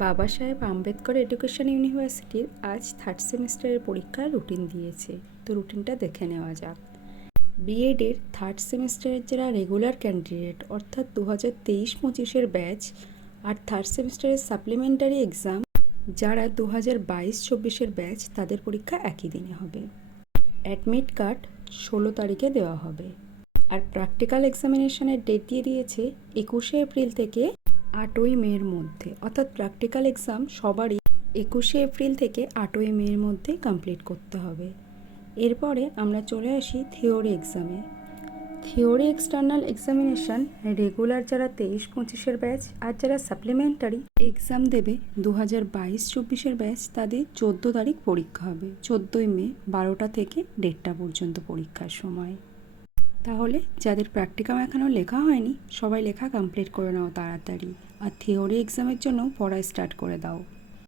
বাবা সাহেব আম্বেদকর এডুকেশন ইউনিভার্সিটির আজ থার্ড সেমিস্টারের পরীক্ষার রুটিন দিয়েছে। তো রুটিনটা দেখে নেওয়া যাক। বিএডের থার্ড সেমিস্টারের যারা রেগুলার ক্যান্ডিডেট অর্থাৎ 2023-25 ব্যাচ আর থার্ড সেমিস্টারের সাপ্লিমেন্টারি এক্সাম যারা 2022-24 ব্যাচ তাদের পরীক্ষা একই দিনে হবে। অ্যাডমিট কার্ড 16 তারিখে দেওয়া হবে। আর প্র্যাকটিক্যাল এক্সামিনেশনের ডেট দিয়ে দিয়েছে 21শে এপ্রিল থেকে 8ই মের মধ্যে, অর্থাৎ প্র্যাকটিক্যাল এক্সাম সবারই 21শে এপ্রিল থেকে 8ই মের মধ্যে কমপ্লিট করতে হবে। এরপরে আমরা চলে আসি থিওরি এক্সামে। থিওরি এক্সটার্নাল এক্সামিনেশান রেগুলার যারা 23-25 ব্যাচ আর যারা সাপ্লিমেন্টারি এক্সাম দেবে 2022-24 ব্যাচ তাদের 14 তারিখ পরীক্ষা হবে। 14ই মে 12টা থেকে 1:30 পর্যন্ত পরীক্ষার সময়। তাহলে যাদের প্র্যাকটিকাম এখনও লেখা হয়নি সবাই লেখা কমপ্লিট করে নাও তাড়াতাড়ি, আর থিওরি এক্সামের জন্য পড়া স্টার্ট করে দাও।